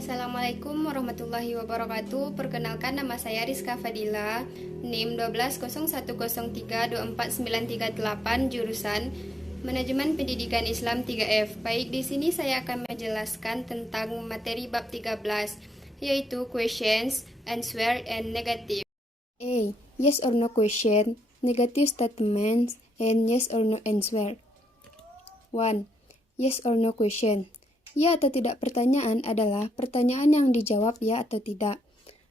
Assalamualaikum warahmatullahi wabarakatuh. Perkenalkan, nama saya Rizka Fadila, NIM 120103249938, jurusan Manajemen Pendidikan Islam 3F. Baik, di sini saya akan menjelaskan tentang materi bab 13, yaitu questions, answer, and negative. A. Yes or no question, negative statements, and yes or no answer. 1. Yes or no question. Ya atau tidak pertanyaan adalah pertanyaan yang dijawab ya atau tidak.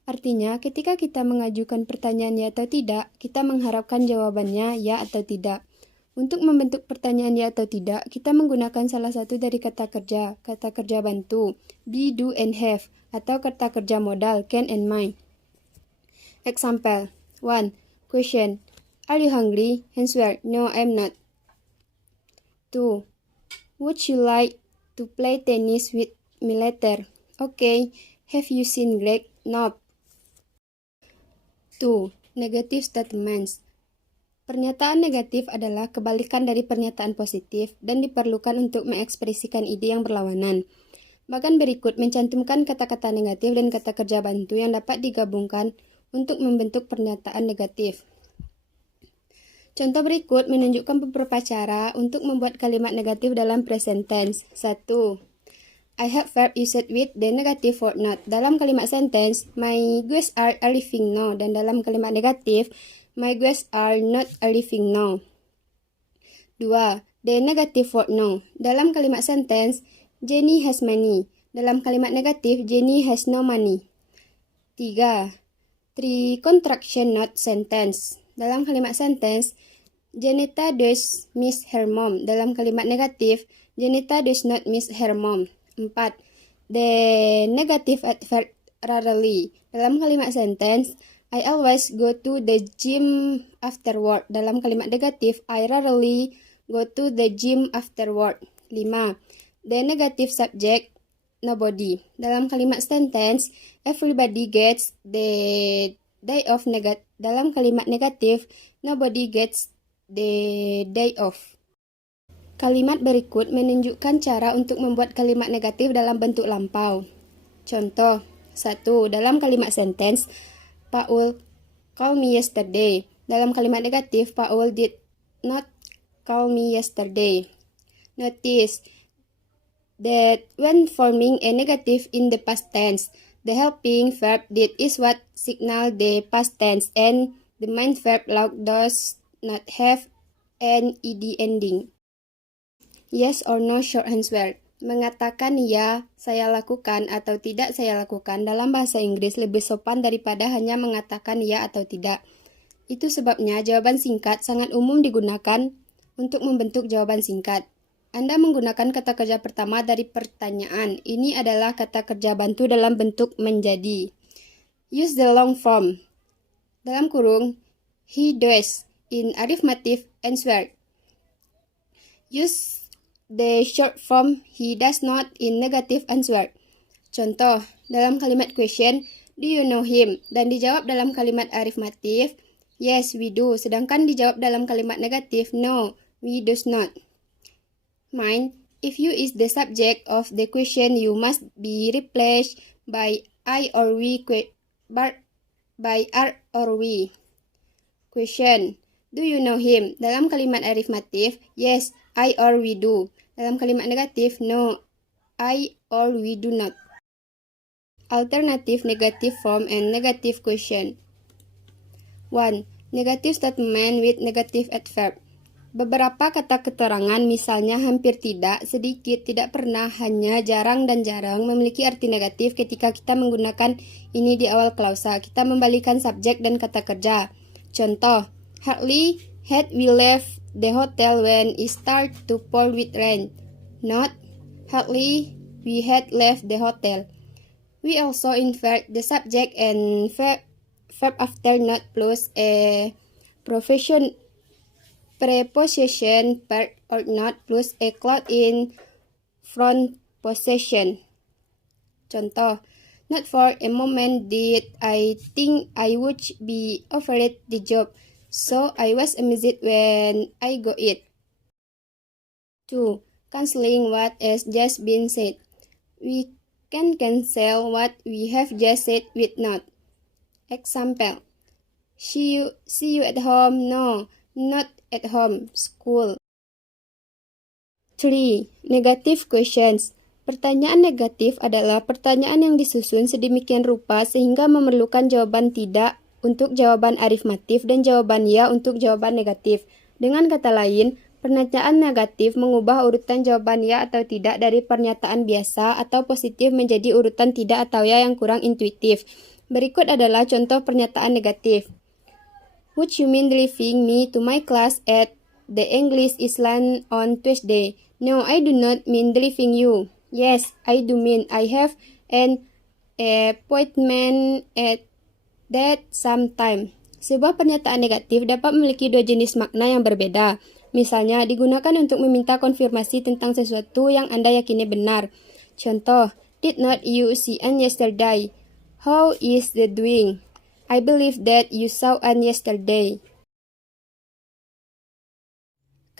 Artinya, ketika kita mengajukan pertanyaan ya atau tidak, kita mengharapkan jawabannya ya atau tidak. Untuk membentuk pertanyaan ya atau tidak, kita menggunakan salah satu dari kata kerja bantu, be, do, and have, atau kata kerja modal, can and might. Example 1. Question. Are you hungry? Answer. No, I'm not. 2. Would you like to play tennis with me later? Okay. Have you seen Greg? Nope. 2. Negative statements. Pernyataan negatif adalah kebalikan dari pernyataan positif dan diperlukan untuk mengekspresikan ide yang berlawanan. Bagan berikut mencantumkan kata-kata negatif dan kata kerja bantu yang dapat digabungkan untuk membentuk pernyataan negatif. Contoh berikut menunjukkan beberapa cara untuk membuat kalimat negatif dalam present tense. 1. I have verb used with the negative for not. Dalam kalimat sentence, my guests are arriving now. Dan dalam kalimat negatif, my guests are not arriving now. 2. The negative for no. Dalam kalimat sentence, Jenny has money. Dalam kalimat negatif, Jenny has no money. 3. Three contraction not sentence. Dalam kalimat sentence, Janeta does miss her mom. Dalam kalimat negatif, Janeta does not miss her mom. 4. The negative adverb rarely. Dalam kalimat sentence, I always go to the gym after work. Dalam kalimat negatif, I rarely go to the gym after work. 5. The negative subject, nobody. Dalam kalimat sentence, everybody gets the day off. Dalam kalimat negatif, nobody gets the day off. Kalimat berikut menunjukkan cara untuk membuat kalimat negatif dalam bentuk lampau. Contoh 1. Dalam kalimat sentence, Paul called me yesterday. Dalam kalimat negatif, Paul did not call me yesterday. Notice that when forming a negative in the past tense, the helping verb did is what signal the past tense, and the main verb loud does not have an ed ending. Yes or no short answer. Mengatakan ya, saya lakukan atau tidak saya lakukan dalam bahasa Inggris lebih sopan daripada hanya mengatakan ya atau tidak. Itu sebabnya jawaban singkat sangat umum digunakan untuk membentuk jawaban singkat. Anda menggunakan kata kerja pertama dari pertanyaan. Ini adalah kata kerja bantu dalam bentuk menjadi. Use the long form. Dalam kurung, he does in affirmative answer. Use the short form he does not in negative answer. Contoh, dalam kalimat question, do you know him? Dan dijawab dalam kalimat affirmative, yes we do. Sedangkan dijawab dalam kalimat negatif, no we does not. Mind, if you is the subject of the question, you must be replaced by I or we, by are or we. Question, do you know him? Dalam kalimat affirmative, yes, I or we do. Dalam kalimat negatif, no, I or we do not. Alternative negative form and negative question. 1. Negative statement with negative adverb. Beberapa kata keterangan, misalnya hampir tidak, sedikit, tidak pernah, hanya, jarang, dan jarang, memiliki arti negatif ketika kita menggunakan ini di awal klausa. Kita membalikan subjek dan kata kerja. Contoh, hardly had we left the hotel when it started to pour with rain. Not, hardly we had left the hotel. We also invert the subject and verb after not plus a preposition part or not plus a clause in front possession. Contoh, not for a moment did I think I would be offered the job, so I was amazed when I got it. 2. Canceling what has just been said. We can cancel what we have just said with not. Example, see you at home. No, not at home. School. 3. Negative questions. Pertanyaan negatif adalah pertanyaan yang disusun sedemikian rupa sehingga memerlukan jawaban tidak untuk jawaban afirmatif dan jawaban ya untuk jawaban negatif. Dengan kata lain, pernyataan negatif mengubah urutan jawaban ya atau tidak dari pernyataan biasa atau positif menjadi urutan tidak atau ya yang kurang intuitif. Berikut adalah contoh pernyataan negatif. Would you mean leaving me to my class at the English Island on Tuesday? No, I do not mean leaving you. Yes, I do mean I have an appointment at that sometime. Sebuah pernyataan negatif dapat memiliki dua jenis makna yang berbeda. Misalnya, digunakan untuk meminta konfirmasi tentang sesuatu yang Anda yakini benar. Contoh, did not you see Anne yesterday? How is the doing? I believe that you saw Anne yesterday.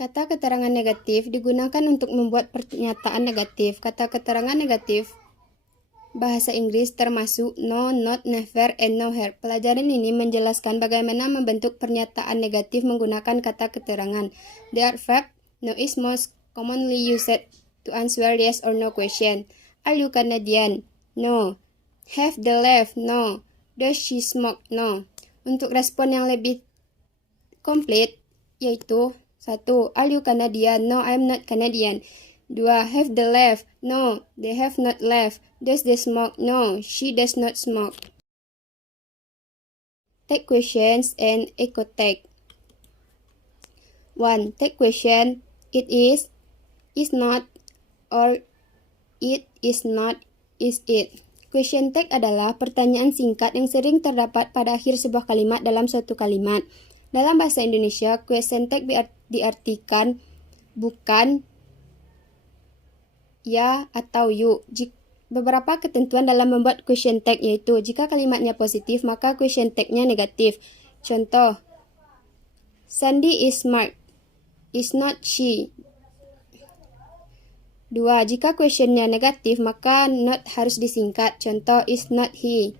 Kata keterangan negatif digunakan untuk membuat pernyataan negatif. Kata keterangan negatif bahasa Inggris termasuk no, not, never, and nowhere. Pelajaran ini menjelaskan bagaimana membentuk pernyataan negatif menggunakan kata keterangan. The verb no is most commonly used to answer yes or no question. Are you Canadian? No. Have they left? No. Does she smoke? No. Untuk respon yang lebih komplit yaitu 1. Are you Canadian? No, I am not Canadian. 2. Have they left? No, they have not left. Does they smoke? No, she does not smoke. Take questions and echo tag. 1. Take question. It is not, or it is not, is it. Question tag adalah pertanyaan singkat yang sering terdapat pada akhir sebuah kalimat dalam suatu kalimat. Dalam bahasa Indonesia, question tag diartikan bukan, ya, atau you. Beberapa ketentuan dalam membuat question tag yaitu jika kalimatnya positif, maka question tag-nya negatif. Contoh, Sandy is smart, is not she. 2. Jika questionnya negatif, maka not harus disingkat. Contoh, is not he.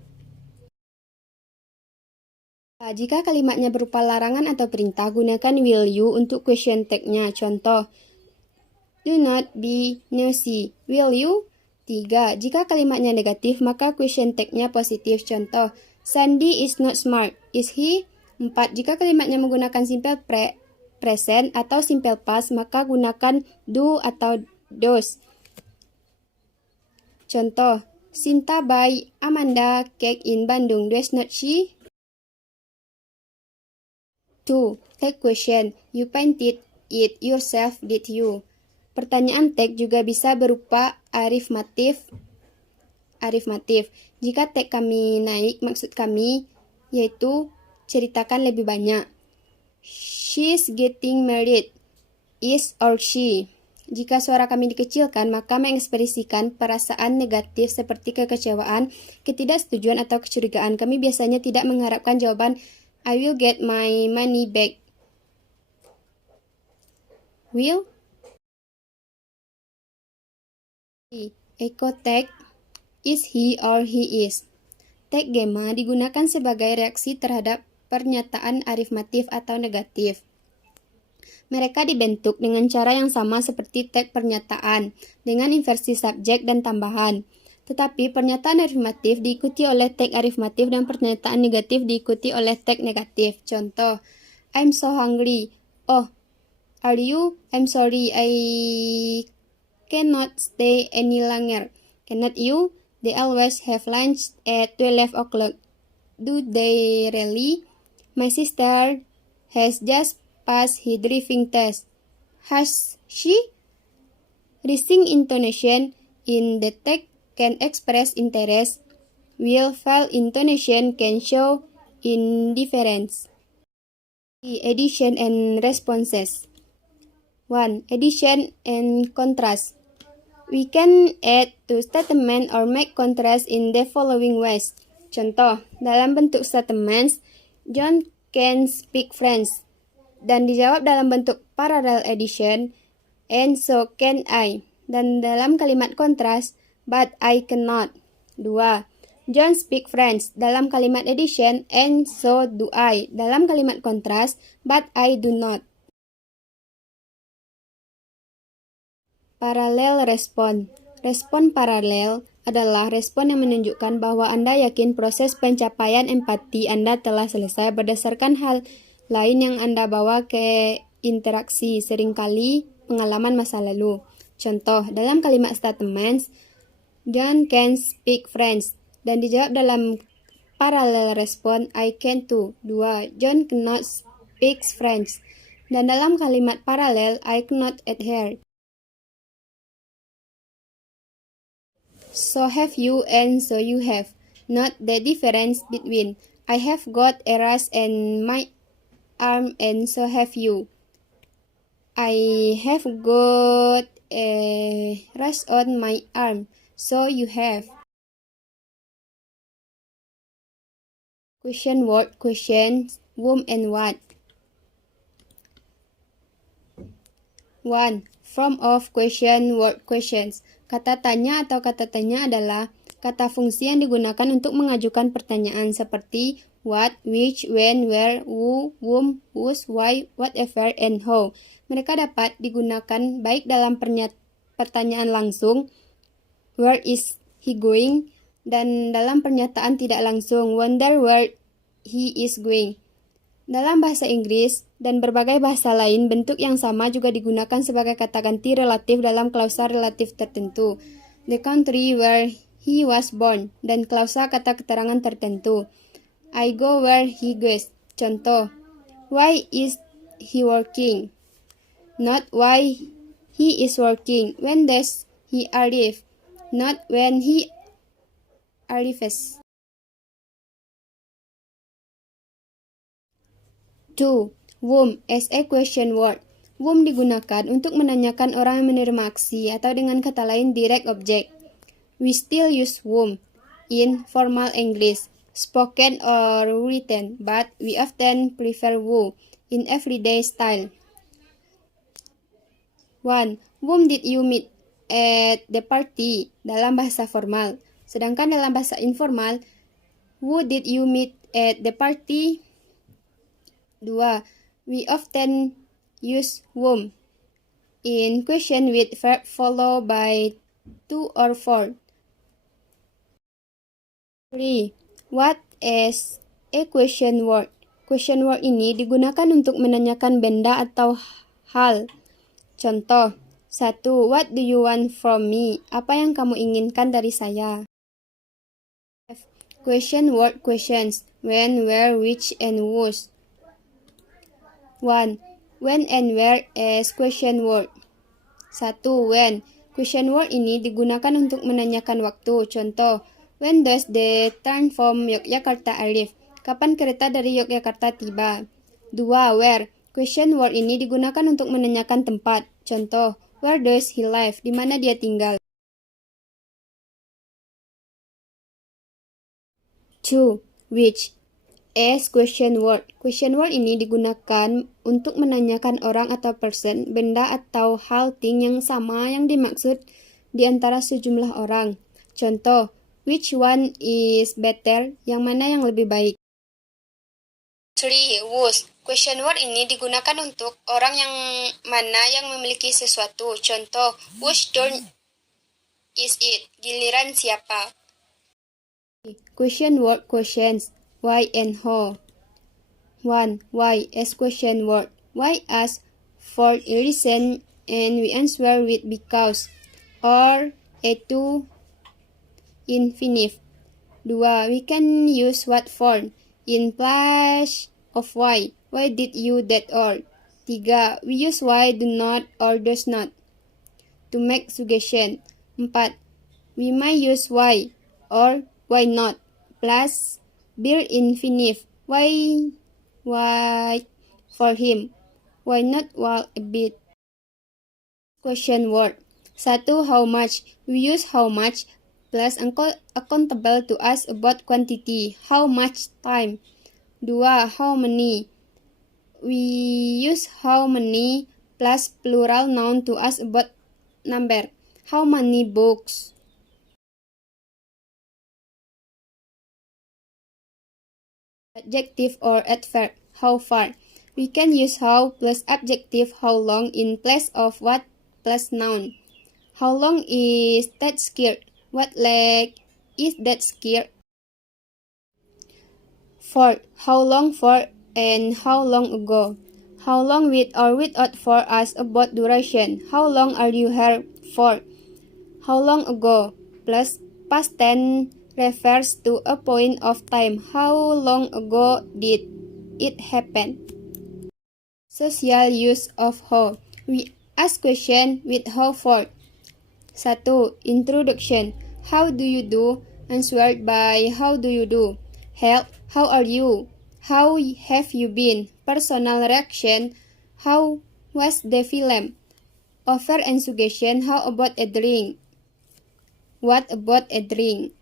Jika kalimatnya berupa larangan atau perintah, gunakan will you untuk question tag-nya. Contoh, do not be nosy. Will you? 3. Jika kalimatnya negatif, maka question tag-nya positif. Contoh, Sandy is not smart. Is he? 4. Jika kalimatnya menggunakan simple present atau simple past, maka gunakan do atau does. Contoh, Sinta buy Amanda cake in Bandung. Does not she? 2. Tag question. You painted it yourself, did you? Pertanyaan tag juga bisa berupa afirmatif. Jika tag kami naik, maksud kami yaitu ceritakan lebih banyak. She's getting married. Is or she? Jika suara kami dikecilkan, maka mengekspresikan perasaan negatif seperti kekecewaan, ketidaksetujuan, atau kecurigaan. Kami biasanya tidak mengharapkan jawaban I will get my money back. Will? Echo tag. Is he or he is? Tag gamma digunakan sebagai reaksi terhadap pernyataan afirmatif atau negatif. Mereka dibentuk dengan cara yang sama seperti tag pernyataan, dengan inversi subjek dan tambahan. Tetapi pernyataan afirmatif diikuti oleh tag afirmatif dan pernyataan negatif diikuti oleh tag negatif. Contoh, I'm so hungry. Oh, are you? I'm sorry, I cannot stay any longer. Cannot you? They always have lunch at 12 o'clock. Do they really? My sister has just passed her driving test. Has she? Rising intonation in the tag can express interest, while fail intonation can show indifference. Addition and responses. 1. Addition and contrast. We can add to statement or make contrast in the following ways. Contoh, dalam bentuk statements, John can speak French. Dan dijawab dalam bentuk parallel addition, and so can I. Dan dalam kalimat kontras, but I cannot. 2. John speak French dalam kalimat addition, and so do I dalam kalimat kontras, but I do not. Parallel respon. Respon paralel adalah respon yang menunjukkan bahwa Anda yakin proses pencapaian empati Anda telah selesai berdasarkan hal lain yang Anda bawa ke interaksi, seringkali pengalaman masa lalu. Contoh, dalam kalimat statements, John can speak French, dan dijawab dalam parallel respon, I can too. 2. John cannot speak French, dan dalam kalimat paralel, I cannot adhere. So have you and so you have. Not the difference between. I have got a rash on my arm and so have you. I have got a rash on my arm, so you have. Question word, questions, whom and what. 1. Form of question word questions. Kata tanya atau kata tanya adalah kata fungsi yang digunakan untuk mengajukan pertanyaan seperti what, which, when, where, who, whom, whose, why, whatever, and how. Mereka dapat digunakan baik dalam pertanyaan langsung, where is he going, dan dalam pernyataan tidak langsung, wonder where he is going. Dalam bahasa Inggris dan berbagai bahasa lain, bentuk yang sama juga digunakan sebagai kata ganti relatif dalam klausa relatif tertentu. The country where he was born, dan klausa kata keterangan tertentu. I go where he goes. Contoh, why is he working? Not why he is working. When does he arrive? Not when he arrives. 2. Whom as a question word. Whom digunakan untuk menanyakan orang yang menerima aksi atau dengan kata lain direct object. We still use whom in formal English, spoken or written, but we often prefer who in everyday style. 1. Whom did you meet at the party dalam bahasa formal. Sedangkan dalam bahasa informal, who did you meet at the party? 2. We often use whom in question with verb followed by to or for. 3. What is a question word? Question word ini digunakan untuk menanyakan benda atau hal. Contoh, 1. What do you want from me? Apa yang kamu inginkan dari saya? Question word questions. When, where, which, and whose. 1. When and where as question word. 1. When. Question word ini digunakan untuk menanyakan waktu. Contoh, when does the train from Yogyakarta arrive? Kapan kereta dari Yogyakarta tiba? 2. Where. Question word ini digunakan untuk menanyakan tempat. Contoh, where does he live? Di mana dia tinggal? 2. Which as question word. Question word ini digunakan untuk menanyakan orang atau person, benda atau hal thing yang sama yang dimaksud di antara sejumlah orang. Contoh, which one is better? Yang mana yang lebih baik? 3. Whose. Question word ini digunakan untuk orang yang mana yang memiliki sesuatu. Contoh, whose turn is it? Giliran siapa? Question word questions. Why and how. 1. Why as question word. Why asks for a reason and we answer with because or a to infinitive. 2. We can use what form in place of why. Why did you that or? 3. We use why, do not, or does not to make suggestion. 4. We might use why or why not plus build infinitive. Why for him? Why not while a bit? Question word. 1. How much. We use how much plus accountable to ask about quantity. How much time. 2. How many. We use how many plus plural noun to ask about number. How many books. Adjective or adverb, how far. We can use how plus adjective how long in place of what plus noun. How long is that skirt? What leg is that skirt? For, how long for and how long ago. How long with or without for us about duration. How long are you here for? How long ago plus past tense refers to a point of time. How long ago did it happen? Social use of how. We ask question with how for. 1. Introduction. How do you do? Answered by how do you do? Help. How are you? How have you been? Personal reaction. How was the film? Offer and suggestion. How about a drink? What about a drink?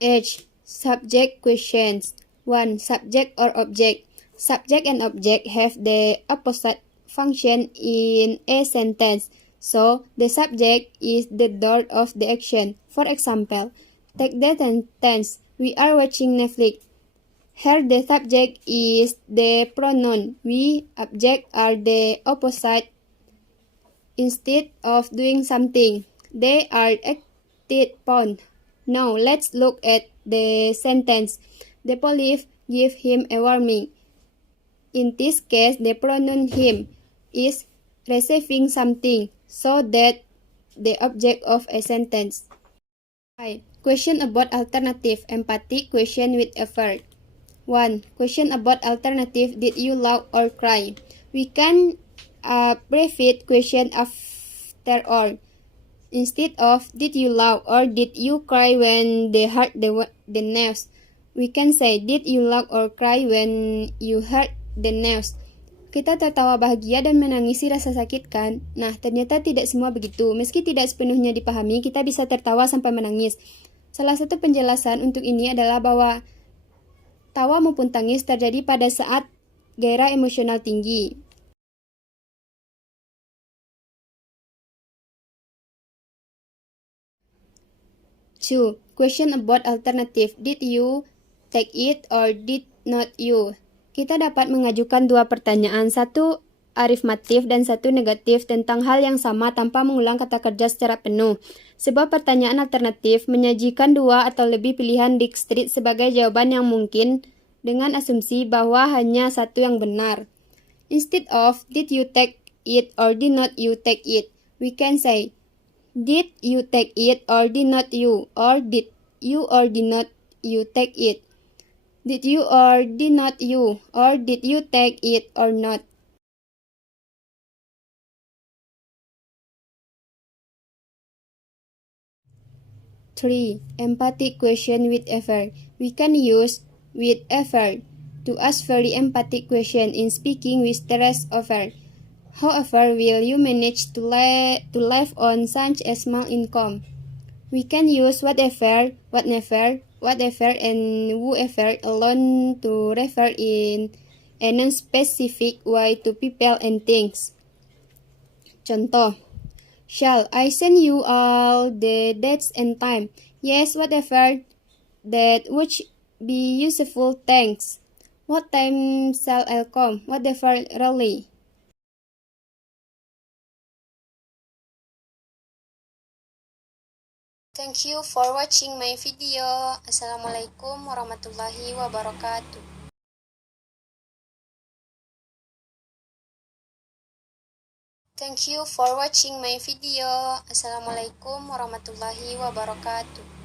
H. Subject questions. 1. Subject or object. Subject and object have the opposite function in a sentence. So, the subject is the door of the action. For example, take the sentence, we are watching Netflix. Here the subject is the pronoun we, object are the opposite. Instead of doing something, they are acted upon. Now let's look at the sentence. The police give him a warning. In this case, the pronoun him is receiving something, so that the object of a sentence. 5. Question about alternative. Empathic question with a verb. 1. Question about alternative. Did you laugh or cry? We can abbreviate question after all. Instead of did you laugh or did you cry when they heard the news, we can say did you laugh or cry when you heard the news. Kita tertawa bahagia dan menangisi rasa sakit kan? Nah, ternyata tidak semua begitu. Meski tidak sepenuhnya dipahami, kita bisa tertawa sampai menangis. Salah satu penjelasan untuk ini adalah bahwa tawa maupun tangis terjadi pada saat gairah emosional tinggi. Two. Question about alternative. Did you take it or did not you? Kita dapat mengajukan dua pertanyaan, satu afirmatif dan satu negatif tentang hal yang sama tanpa mengulang kata kerja secara penuh. Sebuah pertanyaan alternatif menyajikan dua atau lebih pilihan distinct sebagai jawaban yang mungkin dengan asumsi bahwa hanya satu yang benar. Instead of did you take it or did not you take it, we can say did you take it or did not you, or did you or did not you take it. Did you or did not you, or did you take it or not? Three. Empathic question with a verb. We can use with a verb to ask very empathic question in speaking with stress over. However, will you manage to live on such a small income? We can use whatever, what never, whatever, and whoever alone to refer in a non-specific way to people and things. Contoh, shall I send you all the dates and time? Yes, whatever. That would be useful, thanks. What time shall I come? Whatever, really. Thank you for watching my video. Assalamualaikum warahmatullahi wabarakatuh. Thank you for watching my video. Assalamualaikum warahmatullahi wabarakatuh.